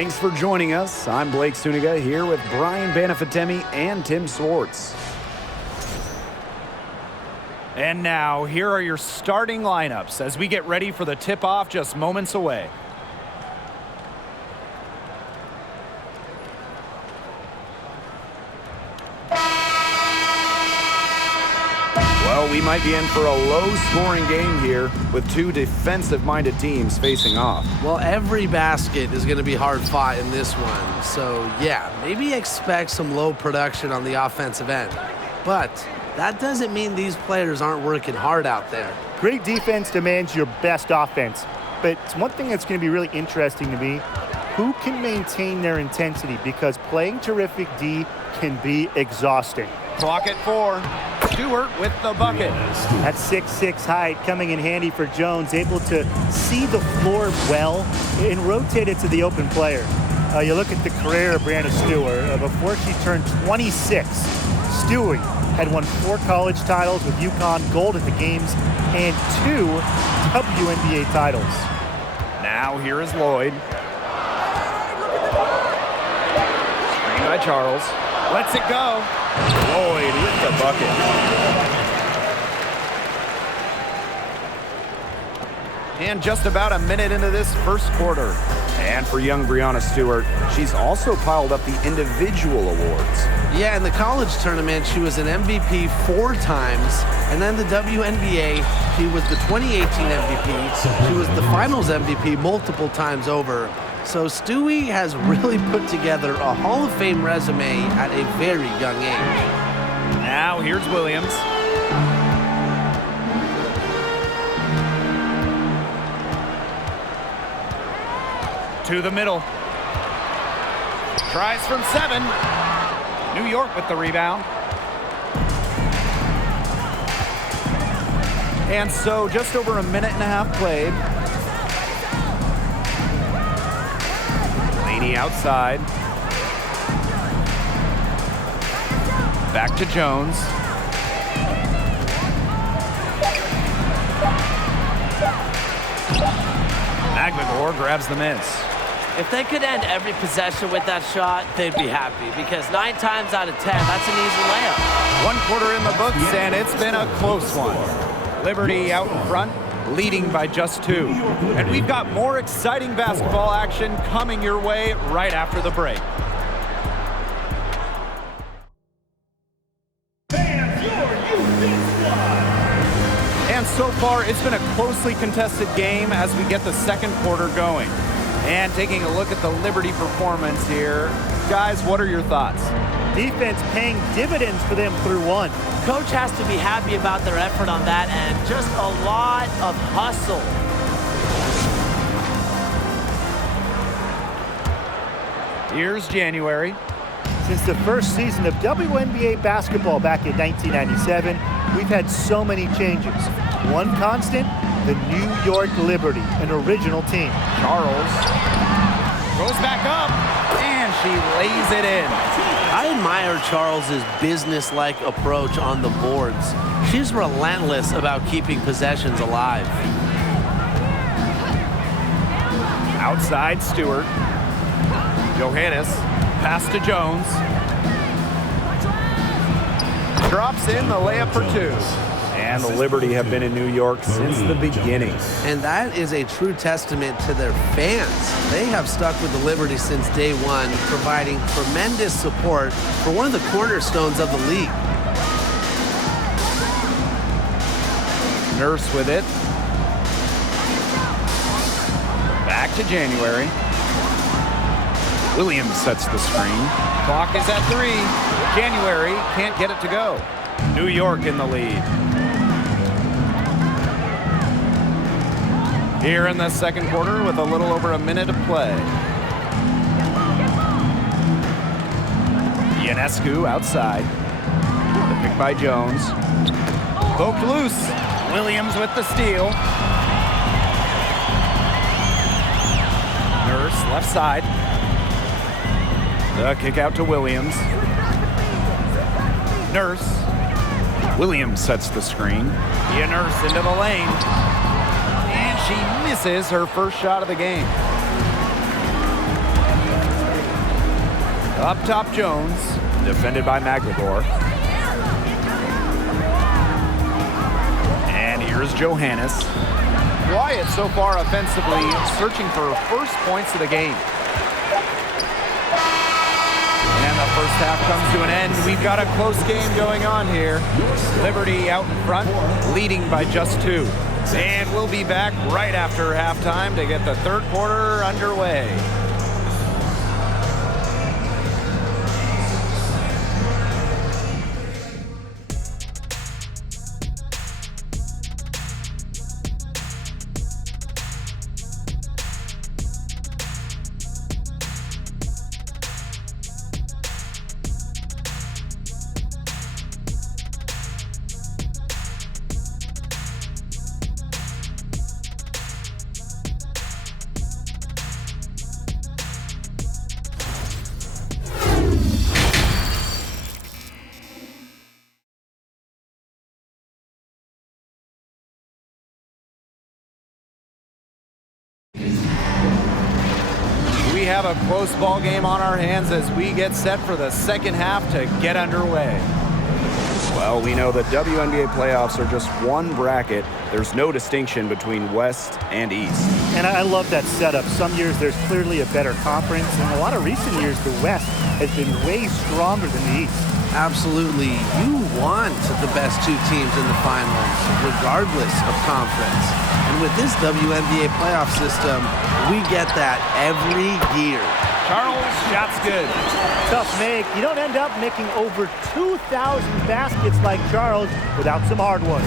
Thanks for joining us. I'm Blake Suniga here with Brian Banafitemi and Tim Swartz. And now, here are your starting lineups as we get ready for the tip-off just moments away. Well, we might be in for a low-scoring game here with two defensive-minded teams facing off. Well, every basket is going to be hard-fought in this one. So, yeah, maybe expect some low production on the offensive end. But that doesn't mean these players aren't working hard out there. Great defense demands your best offense. But one thing that's going to be really interesting to me, who can maintain their intensity? Because playing terrific D can be exhausting. Clock at 4. Stewart with the bucket. That 6'6" height coming in handy for Jones, able to see the floor well and rotate it to the open player. You look at the career of Brianna Stewart. Before she turned 26, Stewart had won 4 college titles with UConn, gold at the games, and 2 WNBA titles. Now here is Lloyd. Screen by Charles. Lets it go. Lloyd with the bucket. And just about a minute into this first quarter. And for young Brianna Stewart, she's also piled up the individual awards. Yeah, in the college tournament, she was an MVP 4 times. And then the WNBA, she was the 2018 MVP. She was the finals MVP multiple times over. So Stewie has really put together a Hall of Fame resume at a very young age. Now here's Williams. To the middle. Tries from 7. New York with the rebound. And so just over a minute and a half played. Laney outside. Back to Jones. Magmagor grabs the miss. If they could end every possession with that shot, they'd be happy, because 9 times out of 10, that's an easy layup. 1 quarter in the books, and it's been a close one. Liberty out in front, leading by just 2. And we've got more exciting basketball action coming your way right after the break. And so far, it's been a closely contested game as we get the second quarter going. And taking a look at the Liberty performance here. Guys, what are your thoughts? Defense paying dividends for them through 1. Coach has to be happy about their effort on that end. Just a lot of hustle. Here's January. Since the first season of WNBA basketball back in 1997, we've had so many changes. One constant, the New York Liberty, an original team. Charles goes back up, and she lays it in. I admire Charles's business-like approach on the boards. She's relentless about keeping possessions alive. Outside Stewart. Johannes, pass to Jones. Drops in the layup for 2. And the Liberty have been in New York since the beginning. And that is a true testament to their fans. They have stuck with the Liberty since day 1, providing tremendous support for one of the cornerstones of the league. Nurse with it. Back to January. Williams sets the screen. Clock is at 3. January can't get it to go. New York in the lead. Here in the second quarter with a little over a minute to play. Ionescu outside. The pick by Jones. Poked loose. Williams with the steal. Nurse left side. The kick out to Williams. Nurse. Williams sets the screen. Nurse into the lane. And she misses her first shot of the game. Up top, Jones, defended by Magligor. And here's Johannes. Quiet so far offensively, searching for first points of the game. And the first half comes to an end. We've got a close game going on here. Liberty out in front, leading by just 2. And we'll be back right after halftime to get the third quarter underway. We have a close ball game on our hands as we get set for the second half to get underway. Well, we know the WNBA playoffs are just one bracket. There's no distinction between West and East. And I love that setup. Some years there's clearly a better conference, and a lot of recent years the West has been way stronger than the East. Absolutely. You want the best 2 teams in the finals, regardless of conference. And with this WNBA playoff system, we get that every year. Charles, shot's good. Tough make. You don't end up making over 2,000 baskets like Charles without some hard ones.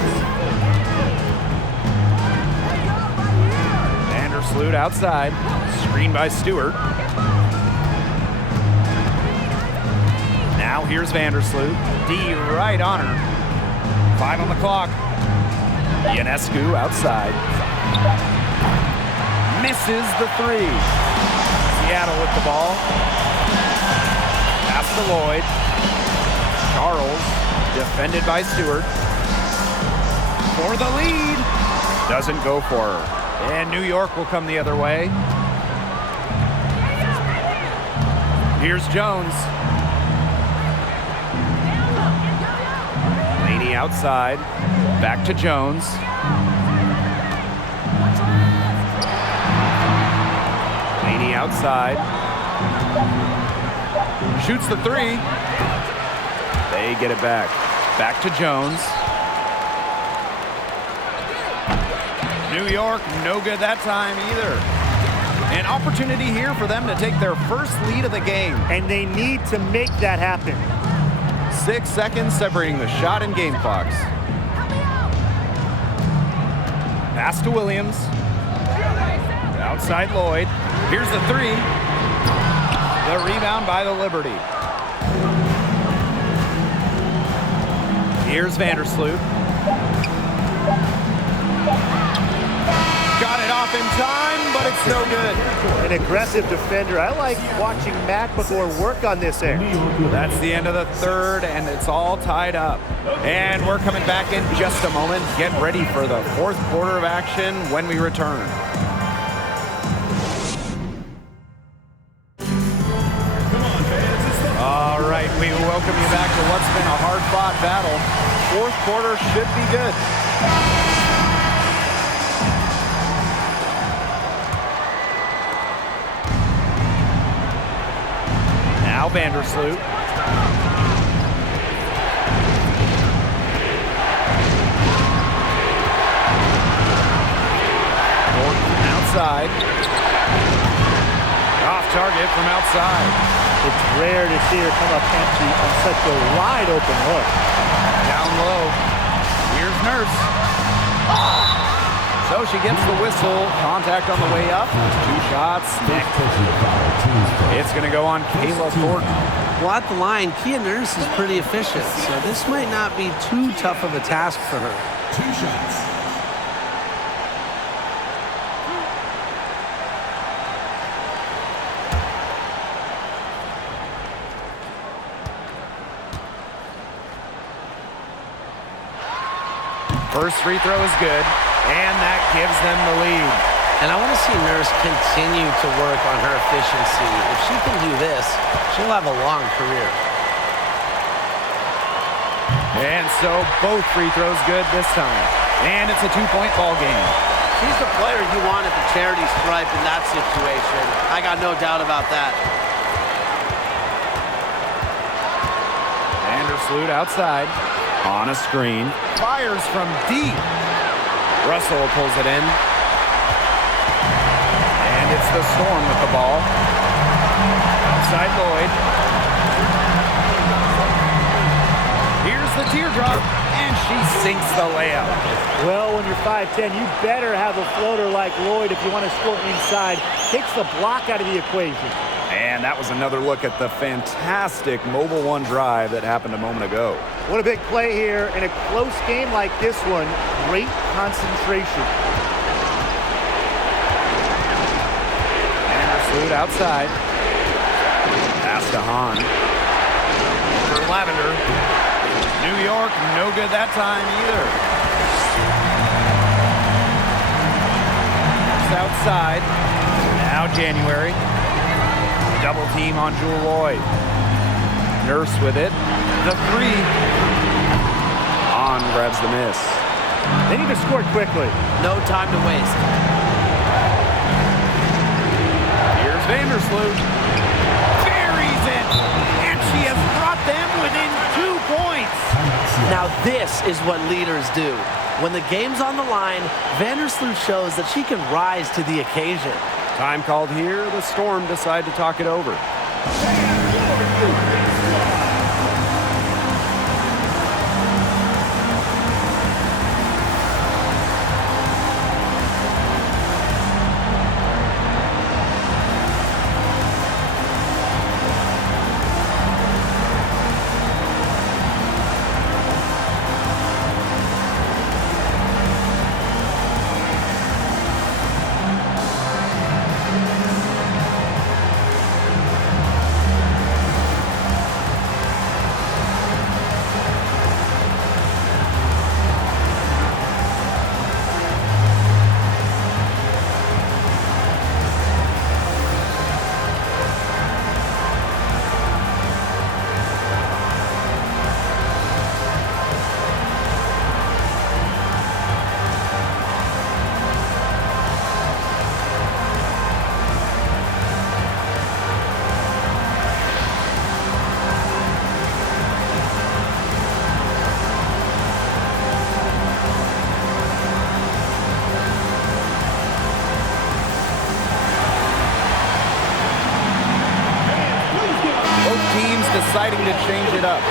Vandersloot outside, screened by Stewart. Now here's Vandersloot. D right on her. 5 on the clock. Ionescu outside. Misses the 3. Seattle with the ball. Pass to Lloyd. Charles, defended by Stewart. For the lead. Doesn't go for her. And New York will come the other way. Here's Jones. Laney outside. Back to Jones. Laney outside. Shoots the 3. They get it back. Back to Jones. New York, no good that time either. An opportunity here for them to take their first lead of the game. And they need to make that happen. 6 seconds separating the shot and game clocks. Pass to Williams. Outside Lloyd. Here's the 3. The rebound by the Liberty. Here's Vandersloot. Got it off in time, but it's no good. An aggressive defender. I like watching Magligor work on this end. That's the end of the third, and it's all tied up. And we're coming back in just a moment. Get ready for the fourth quarter of action when we return. All right, we welcome you back to what's been a hard-fought battle. Fourth quarter should be good. Now Vandersloot. Gordon outside. Off target from outside. It's rare to see her come up empty on such a wide open look. Down low. Here's Nurse. So she gets the whistle. Contact on the way up. 2 shots. It's going to go on Kayla Thornton. Well, at the line, Kia Nurse is pretty efficient, so this might not be too tough of a task for her. 2 shots. First free throw is good, and that gives them the lead. And I want to see Nurse continue to work on her efficiency. If she can do this, she'll have a long career. And so both free throws good this time. And it's a 2-point ball game. She's the player you want at the charity stripe in that situation. I got no doubt about that. Vandersloot outside. On a screen. Fires from deep. Russell pulls it in. And it's the Storm with the ball. Outside Lloyd. Here's the teardrop. And she sinks the layup. Well, when you're 5'10", you better have a floater like Lloyd if you want to score inside. Takes the block out of the equation. And that was another look at the fantastic Mobile One drive that happened a moment ago. What a big play here in a close game like this one. Great concentration. Vandersloot outside. Pass to Hahn. For Lavender. New York, no good that time either. Just outside. Now January. Double team on Jewel Lloyd. Nurse with it. The three. Hahn grabs the miss. They need to score quickly. No time to waste. Here's Vandersloot. Buries it. And she has brought them within 2 points. Now this is what leaders do. When the game's on the line, Vandersloot shows that she can rise to the occasion. Time called here. The Storm decide to talk it over. Deciding to change it up.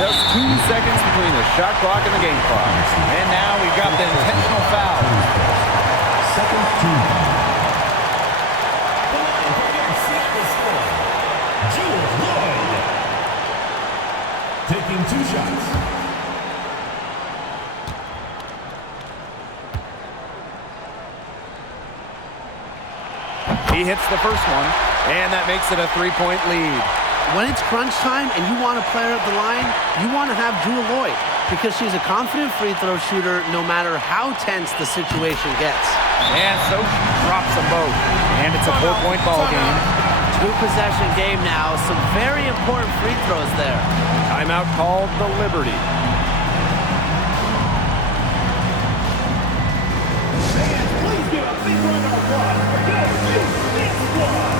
Just 2 seconds between the shot clock and the game clock. And now we've got the intentional foul. Second team. Jewel Lloyd. Taking 2 shots. He hits the first one, and that makes it a 3-point lead. When it's crunch time and you want a player at the line, you want to have Jewel Lloyd because she's a confident free throw shooter no matter how tense the situation gets. And so she drops them both. And it's a 4-point ball game. 2-possession game now. Some very important free throws there. Timeout called the Liberty. Fans, please give a big round of applause for Big Squad.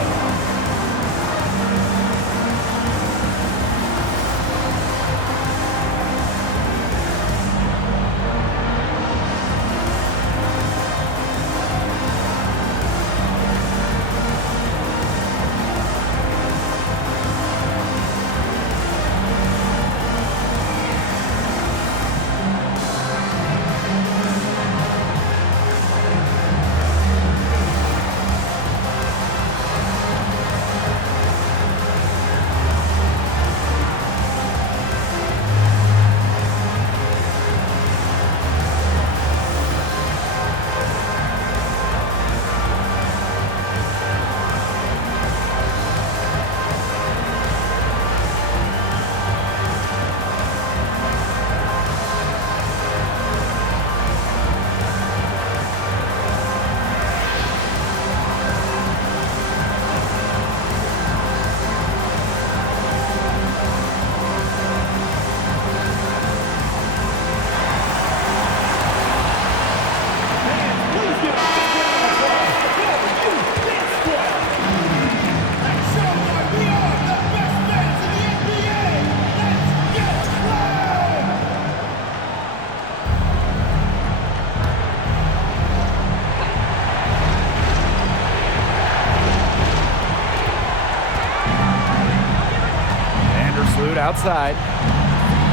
outside.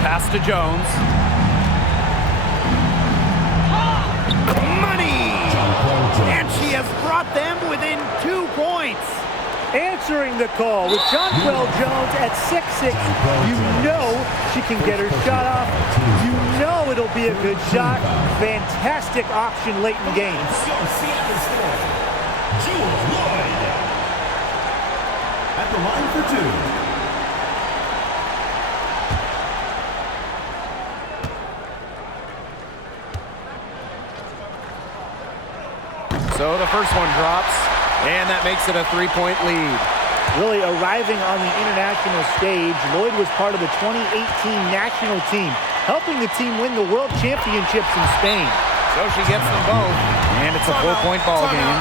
Pass to Jones. Money! And she has brought them within 2 points. Answering the call with Jonquel Jones at 6'6", you know she can get her shot off. You know it'll be a good shot. Fantastic option late in games. At the line for 2. So the first one drops, and that makes it a 3-point lead. Really arriving on the international stage, Lloyd was part of the 2018 national team, helping the team win the World Championships in Spain. So she gets them both, and it's a 4-point ball game.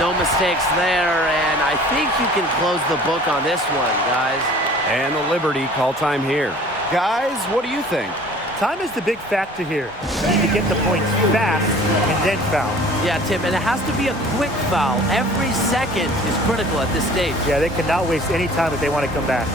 No mistakes there, and I think you can close the book on this one, guys. And the Liberty call time here. Guys, what do you think? Time is the big factor here. You need to get the points fast and then foul. Yeah, Tim, and it has to be a quick foul. Every second is critical at this stage. Yeah, they cannot waste any time if they want to come back.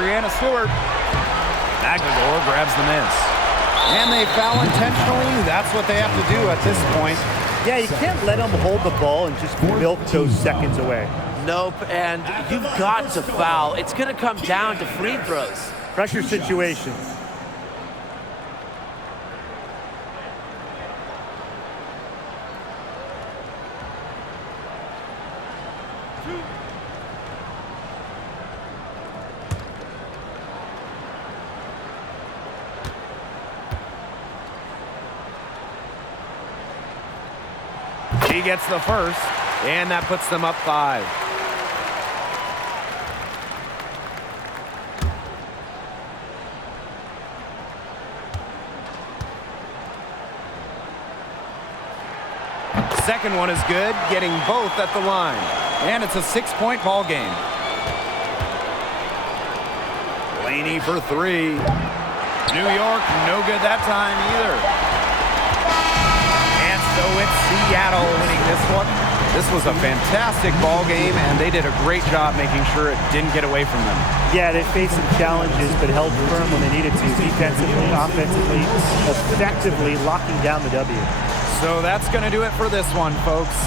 Brianna Stewart. Maglador grabs the miss. And they foul intentionally. That's what they have to do at this point. Yeah, you can't let them hold the ball and just milk those seconds away. Nope, and you've got to foul. It's going to come down to free throws. Pressure situation. He gets the first, and that puts them up 5. Second one is good, getting both at the line. And it's a 6-point ball game. Blaney for 3. New York, no good that time either. So it's Seattle winning this one. This was a fantastic ball game, and they did a great job making sure it didn't get away from them. Yeah, they faced some challenges, but held firm when they needed to, defensively, offensively, effectively locking down the W. So that's going to do it for this one, folks.